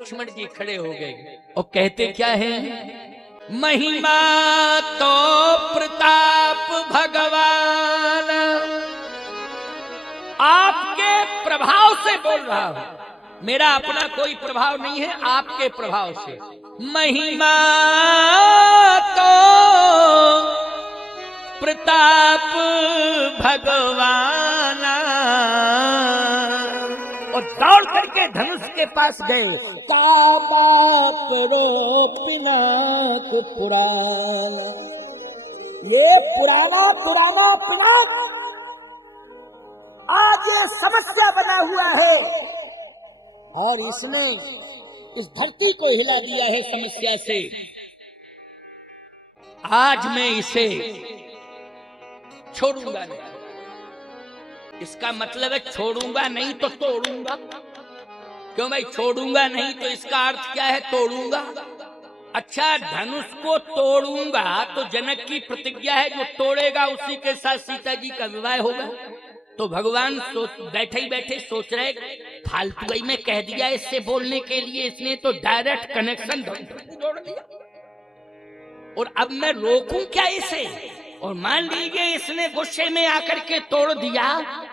लक्ष्मण जी खड़े हो गए और कहते क्या है, महिमा तो प्रताप भगवान, आपके प्रभाव से बोल रहा हूं, मेरा अपना कोई प्रभाव नहीं है, आपके प्रभाव से। महिमा तो प्रताप भगवान, और दौड़ करके धनुष के पास गए। बाप रो पिनाक पुराना, ये पुराना पिनाक आज ये समस्या बना हुआ है और इसने इस धरती को हिला दिया है समस्या से। आज मैं इसे छोड़ूंगा नहीं। इसका मतलब है छोड़ूंगा नहीं तो तोड़ूंगा। क्यों भाई, छोड़ूंगा नहीं तो इसका अर्थ क्या है, तोड़ूंगा। अच्छा, धनुष को तोड़ूंगा तो जनक की प्रतिज्ञा है, जो तोड़ेगा उसी के साथ सीता जी का विवाह होगा। तो भगवान बैठे ही बैठे सोच रहे, फालतू में कह दिया इससे बोलने के लिए, इसने तो डायरेक्ट कनेक्शन जोड़ दिया। और अब मैं रोकूं क्या इसे? और मान लीजिए इसने गुस्से में आकर के तोड़ दिया,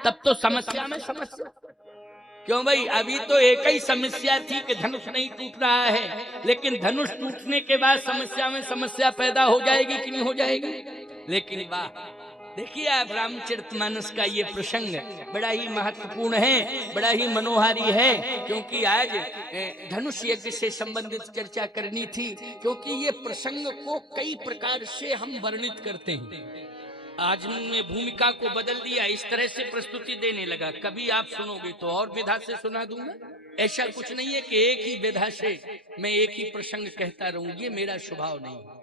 तब तो समस्या में समस्या। क्यों भाई, अभी तो एक ही समस्या थी कि धनुष नहीं टूट रहा है, लेकिन धनुष टूटने के बाद समस्या में समस्या पैदा हो जाएगी कि नहीं हो जाएगी। लेकिन वाह, देखिए आप रामचरितमानस का ये प्रसंग बड़ा ही महत्वपूर्ण है, बड़ा ही मनोहारी है, क्योंकि आज धनुष यज्ञ से संबंधित चर्चा करनी थी। क्योंकि ये प्रसंग को कई प्रकार से हम वर्णित करते हैं। आज मैं भूमिका को बदल दिया, इस तरह से प्रस्तुति देने लगा। कभी आप सुनोगे तो और विधा से सुना दूंगा। ऐसा कुछ नहीं है कि एक ही विधा से मैं एक ही प्रसंग कहता रहूं, ये मेरा स्वभाव नहीं है।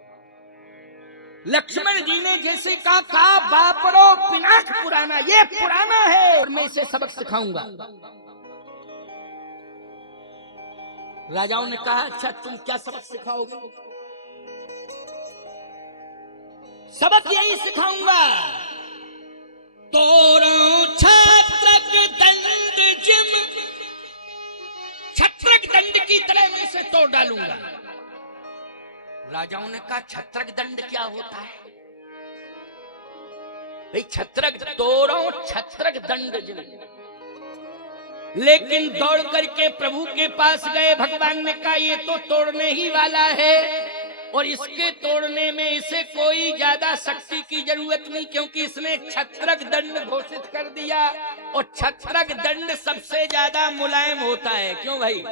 लक्ष्मण जी ने जैसे कहा बापरो पिनाक पुराना, ये पुराना है और मैं इसे सबक सिखाऊंगा। राजाओं ने कहा, अच्छा तुम क्या सबक सिखाओगे? सबक यही सिखाऊंगा, तोड़ो छत्रक दंड जिम, छत्रक दंड की तरह मैं इसे तोड़ डालूंगा। राजाओं ने कहा, छत्रक दंड क्या होता है? भाई छत्रक तोड़ो छत्रक दंड जिम। लेकिन दौड़ करके प्रभु के पास गए, भगवान ने कहा ये तो तोड़ने ही वाला है, और इसके तोड़ने में इसे कोई ज्यादा शक्ति की जरूरत नहीं, क्योंकि इसने छत्रक दंड घोषित कर दिया। और छत्रक दंड सबसे ज्यादा मुलायम होता है। क्यों भाई,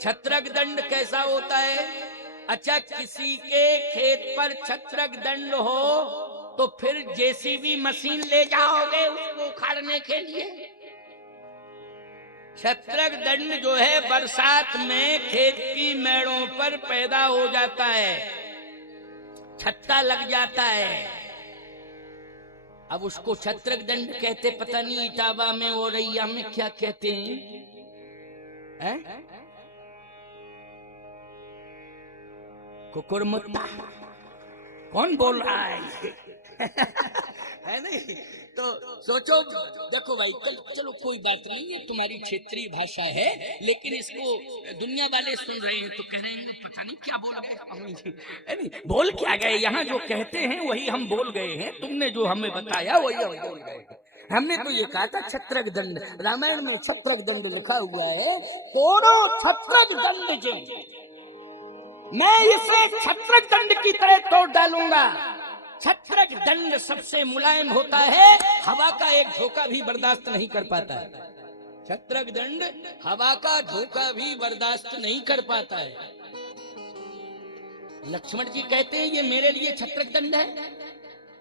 छत्रक दंड कैसा होता है? अच्छा, किसी के खेत पर छत्रक दंड हो तो फिर जेसीबी मशीन ले जाओगे उसको उखाड़ने के लिए? छत्रक दंड जो है बरसात में खेत की मेड़ों पर पैदा हो जाता है, छत्ता लग जाता है। अब उसको छत्रक दंड कहते, पता नहीं इटावा में और रैया में क्या कहते हैं? कुकुरमुत्ता। कौन बोल रहा है? है नहीं? तो सोचो, देखो भाई, चलो कोई बात नहीं, ये तुम्हारी क्षेत्रीय भाषा है, लेकिन इसको दुनिया वाले सुन रहे हैं तो कह रहे हैं पता नहीं क्या बोल गए। है नहीं, बोल क्या गए? यहाँ जो कहते हैं वही हम बोल गए हैं, तुमने जो हमें बताया वही हम बोल गए हैं। हमने तो ये कहा था छत्रक दंड, रामायण में छत्रक दंड लिखा हुआ है, तोड़ो छत्रक दंड जो, मैं इसे छत्रक दंड की तरह तोड़ डालूंगा। छत्रक दंड सबसे मुलायम होता है, हवा का एक झोंका भी बर्दाश्त नहीं कर पाता है। छत्रक दंड हवा का झोंका भी बर्दाश्त नहीं कर पाता है। लक्ष्मण जी कहते हैं ये मेरे लिए छत्रक दंड है,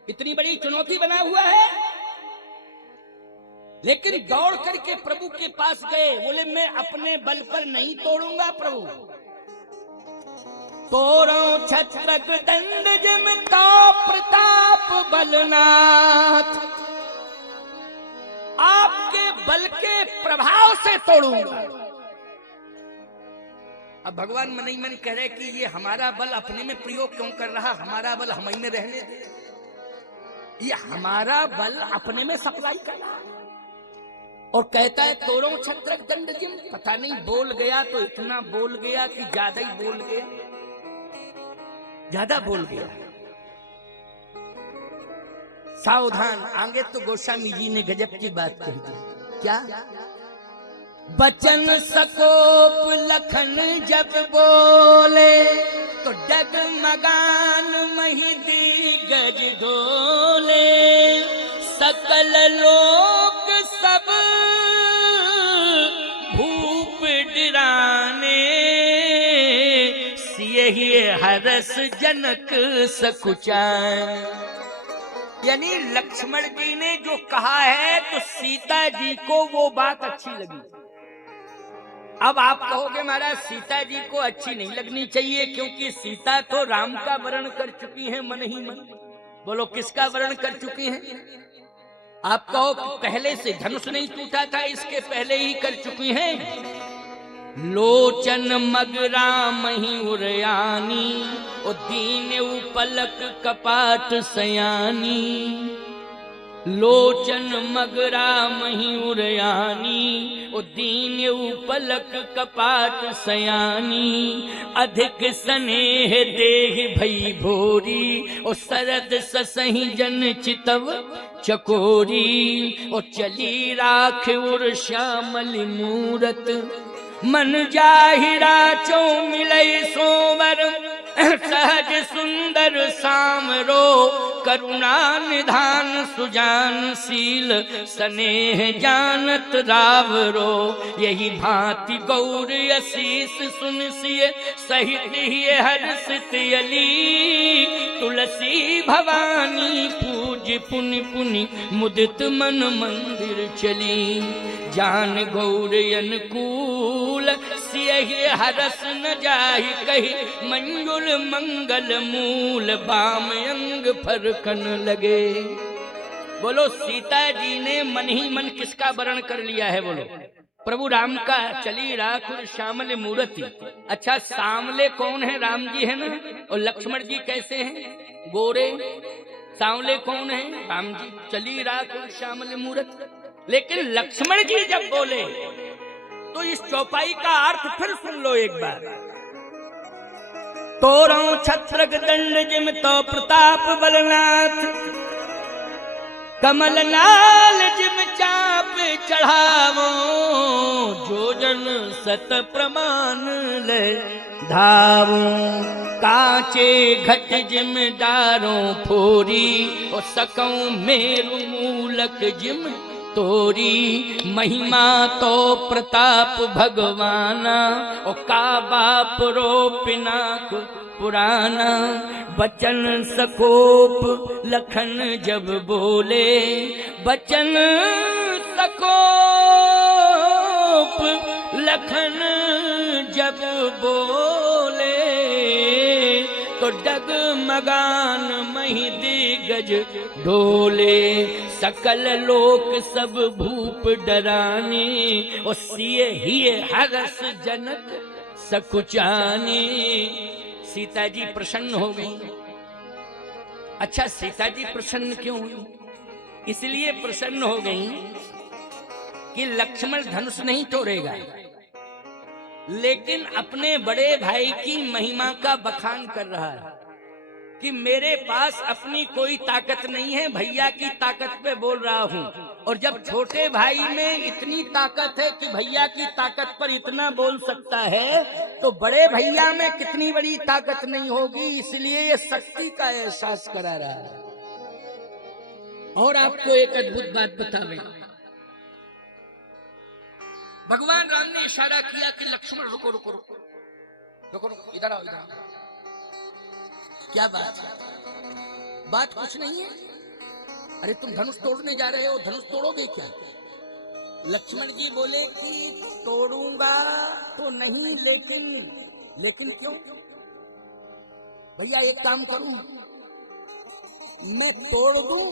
इतनी बड़ी चुनौती बना हुआ है। लेकिन दौड़ करके प्रभु के पास गए, बोले मैं अपने बल पर नहीं तोड़ूंगा प्रभु, तोड़ो छत्रक दंड जिम का प्रताप बलनाथ, आपके बल के प्रभाव से तोड़ूंगा। अब भगवान मन ही मन कह रहे कि ये हमारा बल अपने में प्रयोग क्यों कर रहा, हमारा बल हम ही में रहने दे, ये हमारा बल अपने में सप्लाई कर रहा। और कहता है तोड़ो छत्रक दंड जिम। पता नहीं बोल गया तो इतना बोल गया कि ज्यादा ही बोल गया, ज्यादा बोल गया। सावधान, आगे तो गोस्वामी जी ने गजब की बात कही थी। क्या? बचन सकोप लखन जब बोले तो डगमगान मही दिग्गज डोले। सकल लोक सब भूप डिराने, सियहि हरस जनक सकुचान। यानी लक्ष्मण जी ने जो कहा है तो सीता जी को वो बात अच्छी लगी। अब आप कहोगे महाराज सीता जी को अच्छी नहीं लगनी चाहिए, क्योंकि सीता तो राम का वर्ण कर चुकी है मन ही मन। बोलो किसका वर्ण कर चुकी हैं? आप कहो पहले से धनुष नहीं टूटा था, इसके पहले ही कर चुकी हैं। लोचन मगरा मही उरयानी, ओ दीन उपलक कपाट सयानी। लोचन मगरा मही उरयानी, ओ दीन उपलक कपाट सयानी। अधिक स्नेह देह भई भोरी, ओ सरद ससही जन चितव चकोरी। ओ चली राख उर श्यामल मूरत, मन जाहिरा चो मिलई सोवर। सहज सुंदर सामरो, करुणा निधान सुजानशील। स्नेह जानत रावरो, यही भांति गौर असीस सुनसिय। सहित ही हर्षित यली, तुलसी भवानी पूज पुनि पुनि। मुदित मन मंदिर चली, जान गौर अनुकूल। सियहि हरस न जाहि कही, मंजुल मंगल मूल। बाम अंग फरकन लगे। बोलो सीता जी ने मन ही मन किसका वर्ण कर लिया है? बोलो प्रभु राम का। चली राखुर श्यामल मूरति। अच्छा सांवले कौन है? राम जी है ना। और लक्ष्मण जी कैसे हैं? गोरे। सांवले कौन है? राम जी। चली राखुर श्यामल मूरति। लेकिन लक्ष्मण जी जब बोले तो इस चौपाई का अर्थ फिर सुन लो एक बार। तोरों छत्रक दंड जिम तो प्रताप बलनाथ, कमल नाल जिम चाप चढ़ावो। जो जन सत प्रमाण ले धावो, कांचे घट जिम डारों फोरी। और सकऊं मेरु मूलक जिम तोरी। महिमा तो प्रताप भगवाना, और का बाप रो पिनाक पुराना। बचन सकोप लखन जब बोले, बचन सकोप लखन जब बोले। तो डगमगान मही दिग्गज डोले। सकल लोक सब भूप डराने, और सिए ही हरस जनक सकुचाने। सीता जी प्रसन्न हो गई। अच्छा सीता जी प्रसन्न क्यों हुई? इसलिए प्रसन्न हो गई कि लक्ष्मण धनुष नहीं तोड़ेगा, लेकिन अपने बड़े भाई की महिमा का बखान कर रहा है कि मेरे पास अपनी कोई ताकत नहीं है, भैया की ताकत पे बोल रहा हूँ। और जब छोटे भाई में इतनी ताकत है कि भैया की ताकत पर इतना बोल सकता है, तो बड़े भैया में कितनी बड़ी ताकत नहीं होगी। इसलिए ये शक्ति का एहसास करा रहा है। और आपको एक अद्भुत बात बतावे, भगवान राम ने इशारा किया कि लक्ष्मण रुको रुको रुको रुको रुको, इधर आओ इधर आओ। क्या बात है? बात कुछ नहीं है। अरे तुम धनुष तोड़ने जा रहे हो, धनुष तोड़ोगे क्या? लक्ष्मण जी बोले कि तोड़ूंगा तो नहीं, लेकिन क्यों? भैया एक काम करूं, मैं तोड़ दूं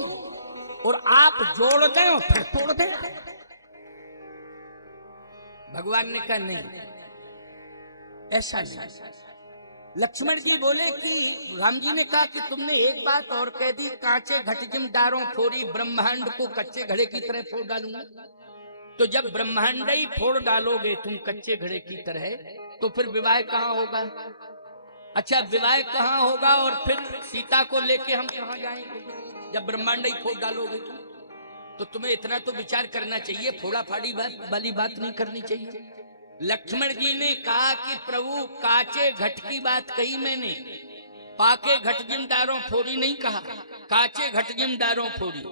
और आप जोड़ दें और फिर तोड़ दें। भगवान ने कहा नहीं, ऐसा नहीं। लक्ष्मण जी बोले कि राम जी ने कहा कि तुमने एक बात और कह दी, कांचे घट जिम डारों फोरी। ब्रह्मांड को कच्चे घड़े की तरह फोड़ डालूंगा। तो जब ब्रह्मांड ही फोड़ डालोगे तुम कच्चे घड़े की तरह, तो फिर विवाह कहाँ होगा? अच्छा, विवाह कहाँ होगा और फिर सीता को लेके हम कहाँ जाएंगे जब ब्रह्मांड ही फोड़ डालोगे तुम? तो तुम्हें इतना तो विचार करना चाहिए, फोड़ा फाड़ी वाली बात नहीं करनी चाहिए। लक्ष्मण जी ने कहा कि प्रभु काचे घट की बात कही मैंने, पाके घट जिमदारों फोड़ी नहीं कहा, काचे घट जिमदारों फोड़ी।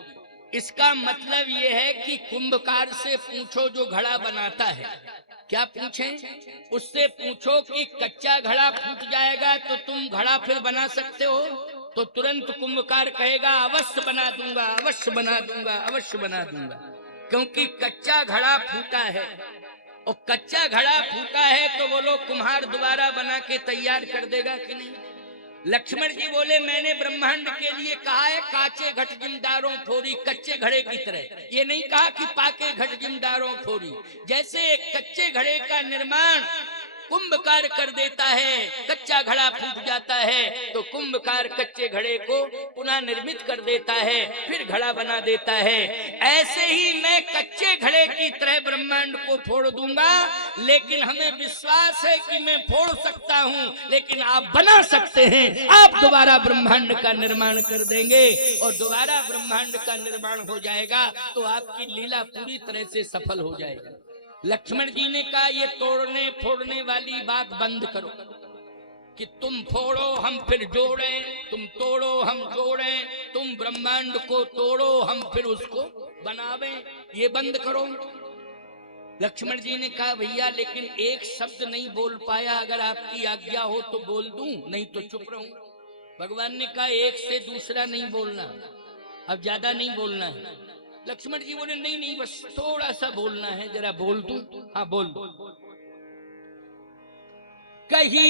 इसका मतलब ये है कि कुंभकार से पूछो जो घड़ा बनाता है, क्या पूछें? उससे पूछो कि कच्चा घड़ा फूट जाएगा तो तुम घड़ा फिर बना सकते हो? तो तुरंत कुंभकार कहेगा अवश्य बना दूंगा, अवश्य बना दूंगा, अवश्य बना दूंगा, क्योंकि कच्चा घड़ा फूटा है। और कच्चा घड़ा फूटा है तो वो लोग कुम्हार दोबारा बना के तैयार कर देगा कि नहीं? लक्ष्मण जी बोले मैंने ब्रह्मांड के लिए कहा है काचे घट जिमदारों फोड़ी, कच्चे घड़े की तरह। ये नहीं कहा कि पाके घट जिमदारों फोड़ी। जैसे एक कच्चे घड़े का निर्माण कुंभकार कर देता है, कच्चा घड़ा फूट जाता है, तो कुंभकार कच्चे घड़े को पुनः निर्मित कर देता है, फिर घड़ा बना देता है। ऐसे ही मैं कच्चे घड़े की तरह ब्रह्मांड को फोड़ दूंगा, लेकिन हमें विश्वास है कि मैं फोड़ सकता हूं, लेकिन आप बना सकते हैं। आप दोबारा ब्रह्मांड का निर्माण कर देंगे और दोबारा ब्रह्मांड का निर्माण हो जाएगा, तो आपकी लीला पूरी तरह से सफल हो जाएगी। लक्ष्मण जी ने कहा ये तोड़ने फोड़ने वाली बात बंद करो कि तुम फोड़ो हम फिर जोड़ें, तुम तोड़ो हम जोड़ें, तुम ब्रह्मांड को तोड़ो हम फिर उसको बनावें, ये बंद करो। लक्ष्मण जी ने कहा भैया लेकिन एक शब्द नहीं बोल पाया, अगर आपकी आज्ञा हो तो बोल दूं, नहीं तो चुप रहूं। भगवान ने कहा एक से दूसरा नहीं बोलना, अब ज्यादा नहीं बोलना है। लक्ष्मण जी बोले नहीं नहीं बस थोड़ा सा बोलना है, जरा बोल दूं? हाँ बोल। कही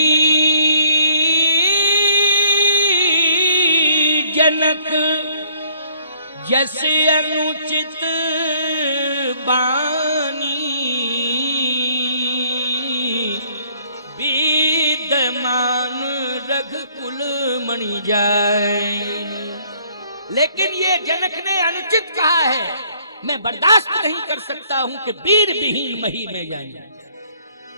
जनक जैसे अनुचित बानी, विद्यमान रघुकुल मणि जाए। लेकिन ये जनक ने अनुचित कहा है, मैं बर्दाश्त नहीं कर सकता हूं कि वीर विहीन मही में जाए।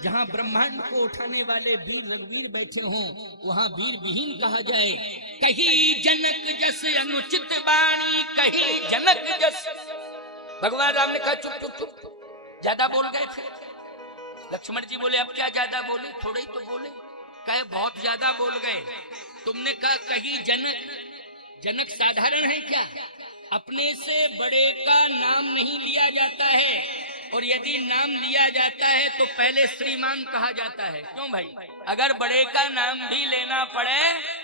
जहां ब्रह्मांड को उठाने वाले वीर रघुवीर बैठे हों, वहां वीर विहीन कहा जाए। कही जनक जस अनुचित बाणी, कही जनक जस। भगवान राम ने कहा चुप चुप चुप, ज्यादा बोल गए। फिर लक्ष्मण जी बोले अब क्या ज्यादा बोले, थोड़े ही तो बोले। कहे बहुत ज्यादा बोल गए। तुमने कहा कही जनक, जनक साधारण है क्या? अपने से बड़े का नाम नहीं लिया जाता है, और यदि नाम लिया जाता है तो पहले श्रीमान कहा जाता है। क्यों भाई? अगर बड़े का नाम भी लेना पड़े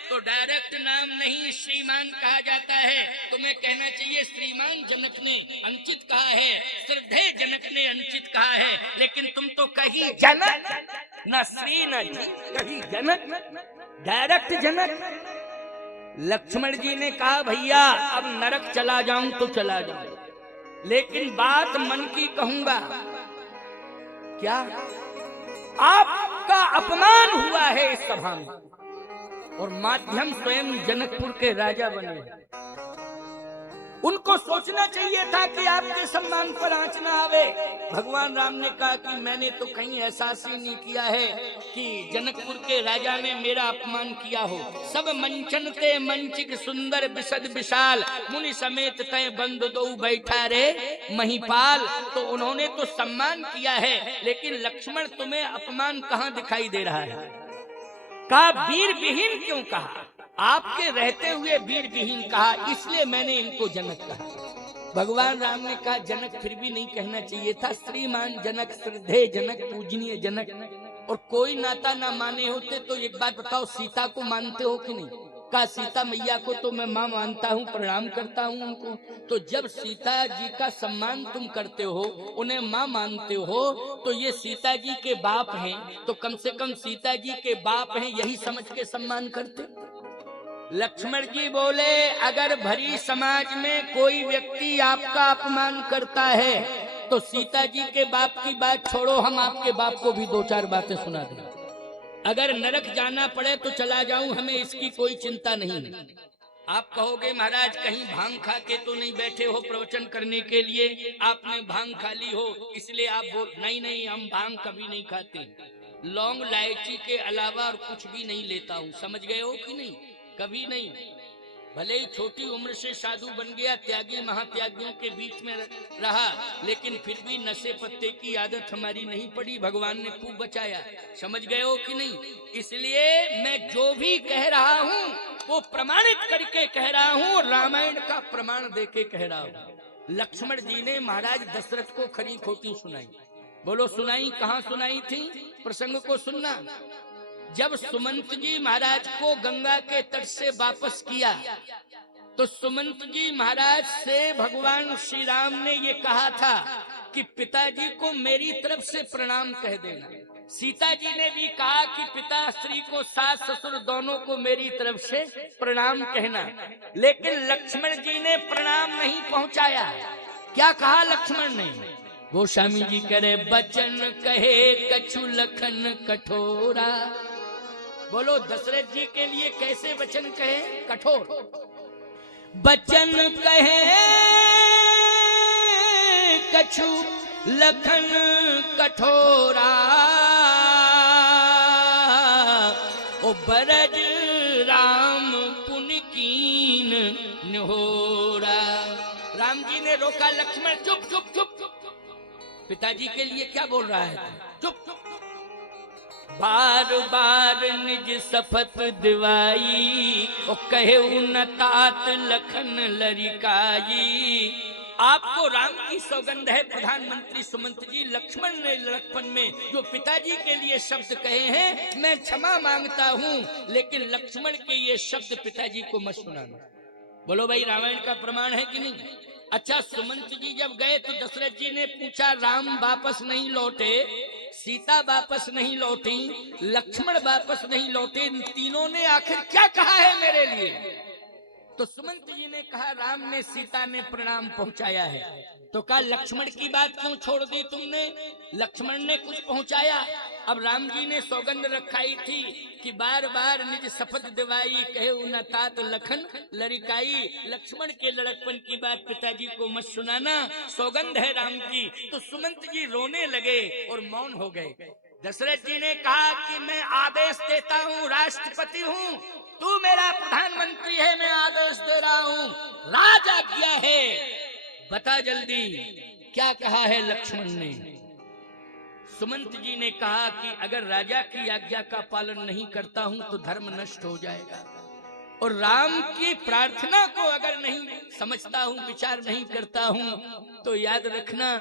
तो डायरेक्ट नाम नहीं श्रीमान कहा जाता है। तुम्हें कहना चाहिए श्रीमान जनक ने अनुचित कहा है, श्रद्धेय जनक ने अनुचित कहा है, लेकिन तुम तो कही जनक, न श्री न जी, कही जनक, डायरेक्ट जनक। लक्ष्मण जी ने कहा भैया अब नरक चला जाऊं तो चला जाऊं, लेकिन बात मन की कहूंगा। क्या? आपका अपमान हुआ है इस सभा में, और माध्यम स्वयं जनकपुर के राजा बने। उनको सोचना चाहिए था कि आपके सम्मान पर आंच न आवे। भगवान राम ने कहा कि मैंने तो कहीं एहसास ही नहीं किया है कि जनकपुर के राजा ने मेरा अपमान किया हो। सब मंचन ते मंचिक सुंदर बिसद विशाल, मुनि समेत तय बंद दो बैठा रे महिपाल। तो उन्होंने तो सम्मान किया है, लेकिन लक्ष्मण तुम्हें अपमान कहाँ दिखाई दे रहा है? कहा वीर विहीन क्यों कहा? आपके रहते हुए वीर विहीन कहा, इसलिए मैंने इनको जनक कहा। भगवान राम ने कहा जनक फिर भी नहीं कहना चाहिए था, श्रीमान जनक, श्रद्धेय जनक, पूजनीय जनक। और कोई नाता ना माने होते तो एक बात बताओ, सीता को मानते हो कि नहीं? कहा सीता मैया को तो मैं माँ मानता हूँ, प्रणाम करता हूँ उनको। तो जब सीता जी का सम्मान तुम करते हो, उन्हें माँ मानते हो, तो ये सीता जी के बाप हैं, तो कम से कम सीता जी के बाप हैं यही समझ के सम्मान करते। लक्ष्मण जी बोले अगर भरी समाज में कोई व्यक्ति आपका अपमान करता है तो सीता जी के बाप की बात छोड़ो, हम आपके बाप को भी दो चार बातें सुना दें। अगर नरक जाना पड़े तो चला जाऊं, हमें इसकी कोई चिंता नहीं है। आप कहोगे महाराज कहीं भांग खा के तो नहीं बैठे हो प्रवचन करने के लिए, आपने भांग खा ली हो इसलिए आप बोल। नहीं नहीं, हम भांग कभी नहीं खाते, लौंग इलायची के अलावा और कुछ भी नहीं लेता हूँ। समझ गए हो कि नहीं? कभी नहीं। भले ही छोटी उम्र से साधु बन गया, त्यागी महात्यागियों के बीच में रहा, लेकिन फिर भी नशे पत्ते की आदत हमारी नहीं पड़ी, भगवान ने खूब बचाया। समझ गए हो कि नहीं? इसलिए मैं जो भी कह रहा हूँ वो प्रमाणित करके कह रहा हूँ, रामायण का प्रमाण देके कह रहा हूँ। लक्ष्मण जी ने महाराज दशरथ को खरी खोटी सुनाई। बोलो सुनाई, कहाँ सुनाई थी? प्रसंग को सुनना। जब सुमंत जी महाराज को गंगा के तट से वापस किया तो सुमंत जी महाराज से भगवान श्री राम ने ये कहा था कि पिताजी को मेरी तरफ से प्रणाम कह देना। सीता जी ने भी कहा कि पिता श्री को, सास ससुर दोनों को मेरी तरफ से प्रणाम कहना, लेकिन लक्ष्मण जी ने प्रणाम नहीं पहुंचाया। क्या कहा लक्ष्मण ने? गोस्वामी जी करे बचन कहे कछु लखन कठोरा। बोलो दशरथ जी के लिए कैसे वचन कहे? कठोर। बचन कहे कछु लखन कठोरा, ओ बरज राम पुनि कीन निहोरा। राम जी ने रोका, लक्ष्मण चुप चुप चुप चुप। पिताजी के लिए क्या बोल रहा है? चुप चुप। बार बार निज शपथ दिवाई, ओ कहे न तात लखन लरिकाई। आपको राम की सौगंध है प्रधानमंत्री सुमंत जी, लक्ष्मण ने लड़कपन में जो पिताजी के लिए शब्द कहे हैं, मैं क्षमा मांगता हूँ, लेकिन लक्ष्मण के ये शब्द पिताजी को मत सुनाना। बोलो भाई, रामायण का प्रमाण है कि नहीं? अच्छा, सुमंत जी जब गए तो दशरथ जी ने पूछा, राम वापस नहीं लौटे, सीता वापस नहीं लौटी, लक्ष्मण वापस नहीं लौटे, इन तीनों ने आखिर क्या कहा है मेरे लिए? तो सुमंत जी ने कहा, राम ने सीता ने प्रणाम पहुंचाया है। तो कहा लक्ष्मण की बात क्यों छोड़ दी तुमने? लक्ष्मण ने कुछ पहुंचाया। अब राम जी ने सौगंध रखाई थी कि बार बार निज शपथ दिवाई, कहे न तात लखन लरिकाई। लक्ष्मण के लड़कपन की बात पिताजी को मत सुनाना, सौगंध है राम की। तो सुमंत जी रोने लगे और मौन हो गए। दशरथ जी ने कहा कि मैं आदेश देता हूँ, राष्ट्रपति हूँ, तू मेरा प्रधानमंत्री है, मैं आदेश दे रहा हूँ, राज आज्ञा है, बता जल्दी क्या कहा है लक्ष्मण ने? सुमंत जी ने कहा कि अगर राजा की आज्ञा का पालन नहीं करता हूं तो धर्म नष्ट हो जाएगा, और राम की प्रार्थना को अगर नहीं समझता हूं, विचार नहीं करता हूं, तो याद रखना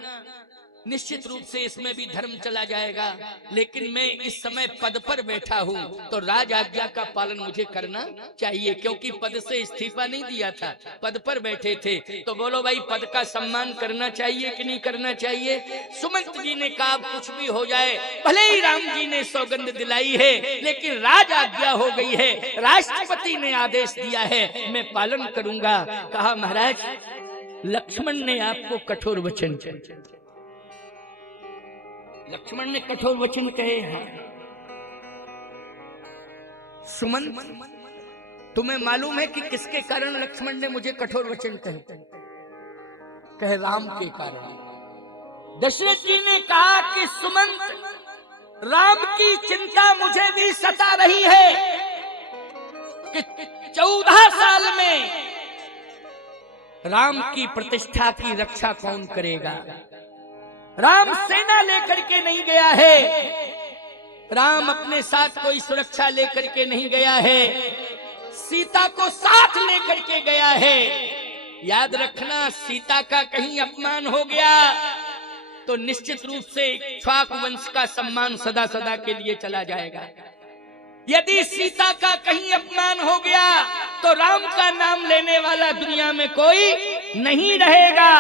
निश्चित रूप से इसमें भी धर्म चला जाएगा। लेकिन मैं इस समय पद पर बैठा हूँ तो राज आज्ञा का पालन मुझे करना चाहिए, क्योंकि पद से इस्तीफा नहीं दिया था, पद पर बैठे थे। तो बोलो भाई, पद का सम्मान करना चाहिए कि नहीं करना चाहिए? सुमंत जी ने कहा कुछ भी हो जाए, भले ही राम जी ने सौगंध दिलाई है, लेकिन राज आज्ञा हो गई है, राष्ट्रपति ने आदेश दिया है, मैं पालन करूंगा। कहा महाराज, लक्ष्मण ने आपको कठोर वचन कहे, लक्ष्मण ने कठोर वचन कहे हैं। सुमंत, तुम्हें मालूम है कि किसके कारण लक्ष्मण ने मुझे कठोर वचन कहे? कहे राम के कारण। दशरथ जी ने कहा कि सुमंत, राम की चिंता मुझे भी सता रही है कि 14 साल में राम की प्रतिष्ठा की रक्षा कौन करेगा? राम सेना लेकर के नहीं गया है, राम अपने साथ कोई सुरक्षा लेकर के नहीं गया है, सीता को साथ लेकर के गया है। याद रखना, सीता का कहीं अपमान हो गया तो निश्चित रूप से इक्ष्वाकु वंश का सम्मान सदा सदा के लिए चला जाएगा। यदि सीता का कहीं अपमान हो गया तो राम का नाम लेने वाला दुनिया में कोई नहीं रहेगा।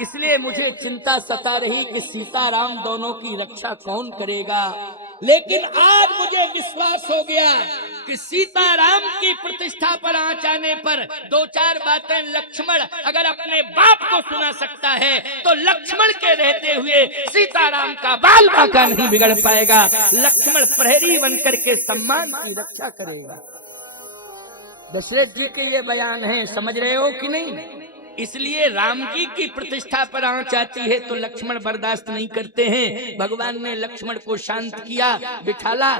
इसलिए मुझे चिंता सता रही कि सीता राम दोनों की रक्षा कौन करेगा। लेकिन आज मुझे विश्वास हो गया कि सीता राम की प्रतिष्ठा पर आंच आने पर 2-4 बातें लक्ष्मण अगर अपने बाप को सुना सकता है तो लक्ष्मण के रहते हुए सीता राम का बाल बांका नहीं बिगड़ पाएगा। लक्ष्मण प्रहरी बनकर के सम्मान की रक्षा करेगा। दशरथ जी के ये बयान है, समझ रहे हो कि नहीं? इसलिए राम जी की प्रतिष्ठा पर आंच आती है तो लक्ष्मण बर्दाश्त नहीं करते हैं। भगवान ने लक्ष्मण को शांत किया, बिठाला।